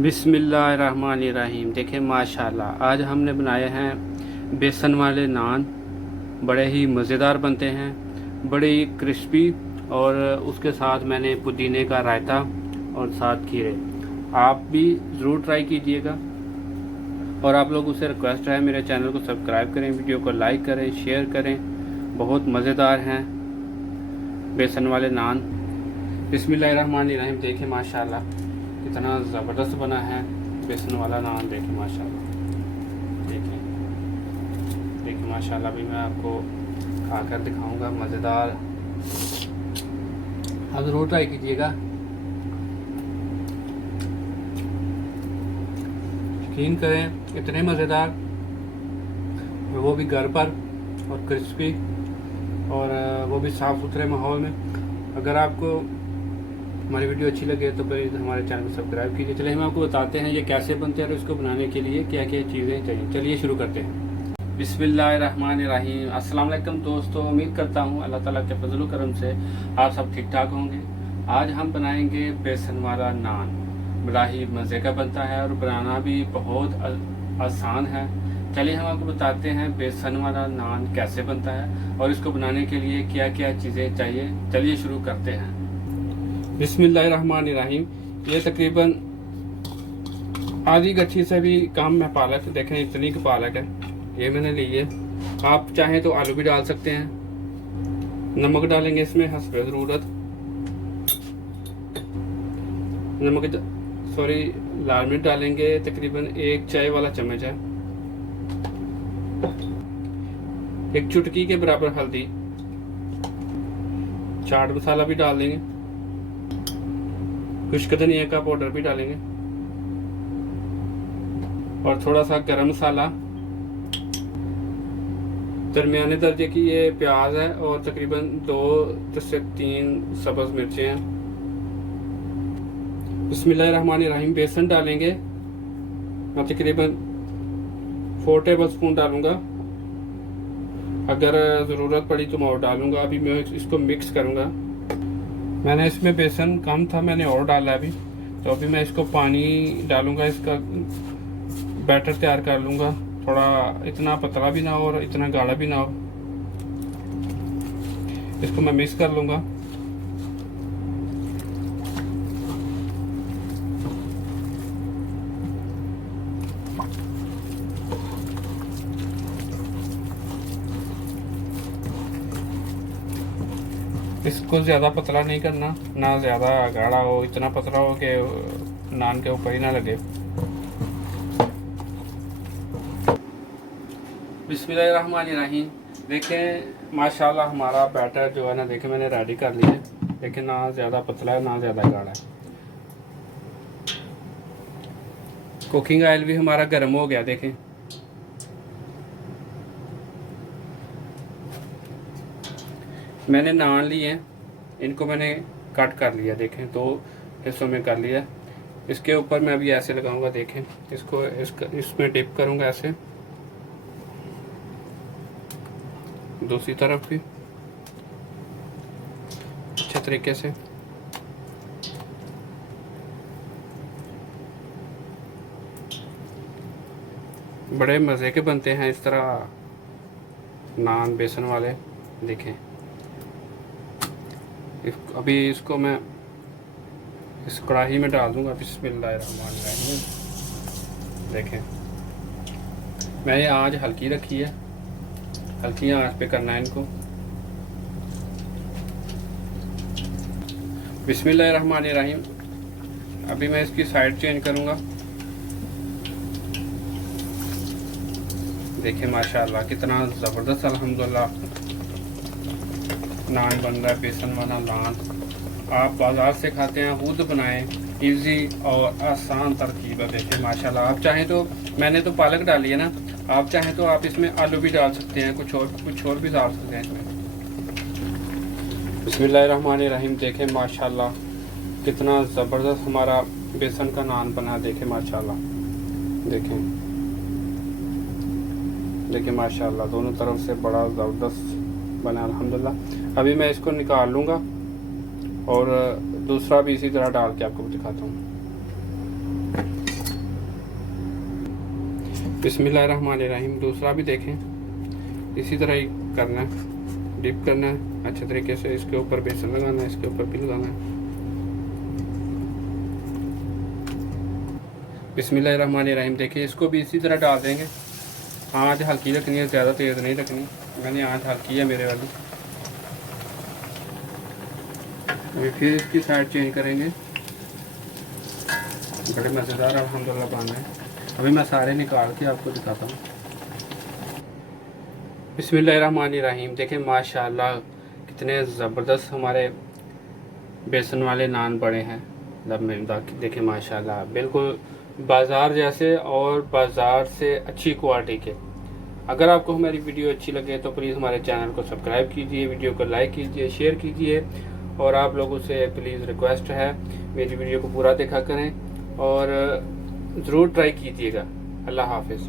बिस्मिल्लाहिर्रहमानिर्रहीम। देखें माशाल्लाह, आज हमने बनाए हैं बेसन वाले नान। बड़े ही मज़ेदार बनते हैं, बड़े ही क्रिस्पी, और उसके साथ मैंने पुदीने का रायता और साथ खीरे। आप भी ज़रूर ट्राई कीजिएगा। और आप लोगों से रिक्वेस्ट है, मेरे चैनल को सब्सक्राइब करें, वीडियो को लाइक करें, शेयर करें। बहुत मज़ेदार हैं बेसन वाले नान। बिस्मिल्लाहिर्रहमानिर्रहीम। देखें माशाल्लाह कितना ज़बरदस्त बना है बेसन वाला नान। देखें माशाल्लाह, देखें देखें माशाल्लाह। अभी मैं आपको खाकर दिखाऊंगा, मज़ेदार। आप ज़रूर ट्राई कीजिएगा। यकीन करें, इतने मज़ेदार, वो भी घर पर, और क्रिस्पी, और वो भी साफ़ सुथरे माहौल में। अगर आपको हमारी वीडियो अच्छी लगे तो प्लीज़ हमारे चैनल को सब्सक्राइब कीजिए। चलिए हम आपको बताते हैं ये कैसे बनते हैं और इसको बनाने के लिए क्या क्या चीज़ें चाहिए। चलिए शुरू करते हैं। बिस्मिल्लाहिर्रहमानिर्रहीम। अस्सलाम वालेकुम दोस्तों, उम्मीद करता हूँ अल्लाह ताला के फजल व करम से आप सब ठीक ठाक होंगे। आज हम बनाएंगे बेसन वाला नान। बड़ा ही मज़े का बनता है और बनाना भी बहुत आसान है। चलिए हम आपको बताते हैं बेसन वाला नान कैसे बनता है और इसको बनाने के लिए क्या क्या चीज़ें चाहिए। चलिए शुरू करते हैं। बिस्मिल्लाहिर्रहमानिर्रहीम। ये तकरीबन आधी गट्ठी से भी कम है पालक। देखें इतनी की पालक है, ये मैंने ली है। आप चाहें तो आलू भी डाल सकते हैं। नमक डालेंगे इसमें हस्बे ज़रूरत। लाल मिर्च डालेंगे, तकरीबन 1 चाय वाला चम्मच है। 1 चुटकी के बराबर हल्दी। चाट मसाला भी डाल देंगे। खुश्क धनिया का पाउडर भी डालेंगे और थोड़ा सा गरम मसाला। दरमियाने दर्जे की ये प्याज है और तकरीबन 2 से 3 सब्ज़ मिर्चें हैं। बिस्मिल्लाहिर्रहमानिर्रहीम। बेसन डालेंगे, मैं तकरीबन 4 टेबल स्पून डालूंगा। अगर ज़रूरत पड़ी तो मैं और डालूंगा। अभी मैं इसको मिक्स करूंगा। मैंने इसमें बेसन कम था, मैंने और डाला अभी। तो अभी मैं इसको पानी डालूंगा, इसका बैटर तैयार कर लूँगा। थोड़ा इतना पतला भी ना हो और इतना गाढ़ा भी ना हो। इसको मैं मिक्स कर लूँगा। इसको ज़्यादा पतला नहीं करना, ना ज़्यादा गाढ़ा हो, इतना पतला हो कि नान के ऊपर ही ना लगे। बिस्मिल्लाहिर्रहमानिर्रहीम। देखें माशाल्लाह हमारा बैटर जो है ना, देखें मैंने रेडी कर लिया है। देखें ना ज़्यादा पतला है ना ज़्यादा गाढ़ा है। कुकिंग ऑयल भी हमारा गर्म हो गया। देखें मैंने नान लिए हैं, इनको मैंने कट कर लिया। देखें 2 हिस्सों में कर लिया। इसके ऊपर मैं अभी ऐसे लगाऊंगा। देखें इसको इसमें डिप करूंगा ऐसे, दूसरी तरफ भी अच्छे तरीके से। बड़े मज़े के बनते हैं इस तरह नान बेसन वाले। देखें अभी इसको मैं इस कढ़ाई में डाल दूंगा। बिस्मिल्लाहिर्रहमानिर्रहीम। देखें मैंने आज हल्की रखी है, हल्की आंच पे करना है इनको। बिस्मिल्लाहिर्रहमानिर्रहीम। अभी मैं इसकी साइड चेंज करूंगा। देखिए माशाल्लाह कितना ज़बरदस्त अल्हम्दुलिल्लाह नान बन रहा है, बेसन वाला नान। आप बाज़ार से खाते हैं, खुद बनाएं। इजी और आसान तरकीब है। देखिए माशाल्लाह। आप चाहें तो, मैंने तो पालक डाली है ना, आप चाहें तो आप इसमें आलू भी डाल सकते हैं, कुछ और भी डाल सकते हैं इसमें। बिस्मिल्लाहिर्रहमानिर्रहीम। देखें माशाल्लाह कितना ज़बरदस्त हमारा बेसन का नान बना। देखें माशाल्लाह, देखें माशाल्लाह दोनों तरफ से बड़ा ज़बरदस्त बना अल्हम्दुलिल्लाह। अभी मैं इसको निकाल लूँगा और दूसरा भी इसी तरह डाल के आपको दिखाता हूँ। बिस्मिल्लाहिर्रहमानिर्रहीम। दूसरा भी देखें, इसी तरह ही करना है, डिप करना है अच्छे तरीके से। इसके ऊपर बेसन लगाना है, इसके ऊपर भी लगाना है। बिस्मिल्लाहिर्रहमानिर्रहीम। देखिए इसको भी इसी तरह डाल देंगे। आँच हल्की रखनी है, ज़्यादा तेज़ नहीं रखनी। मैंने आँच हल्की है मेरे वाली। अभी फिर इसकी साइड चेंज करेंगे। बड़े मज़ेदार अल्हम्दुलिल्लाह बन रहे हैं। अभी मैं सारे निकाल के आपको दिखाता हूँ। बिस्मिल्लाहिर्रहमानिर्रहीम। देखें माशाल्लाह कितने ज़बरदस्त हमारे बेसन वाले नान बड़े हैं। देखें माशाल्लाह बिल्कुल बाज़ार जैसे और बाज़ार से अच्छी क्वालिटी के। अगर आपको हमारी वीडियो अच्छी लगे तो प्लीज़ हमारे चैनल को सब्सक्राइब कीजिए, वीडियो को लाइक कीजिए, शेयर कीजिए। और आप लोगों से प्लीज़ रिक्वेस्ट है मेरी वीडियो को पूरा देखा करें और ज़रूर ट्राई कीजिएगा। अल्लाह हाफिज़।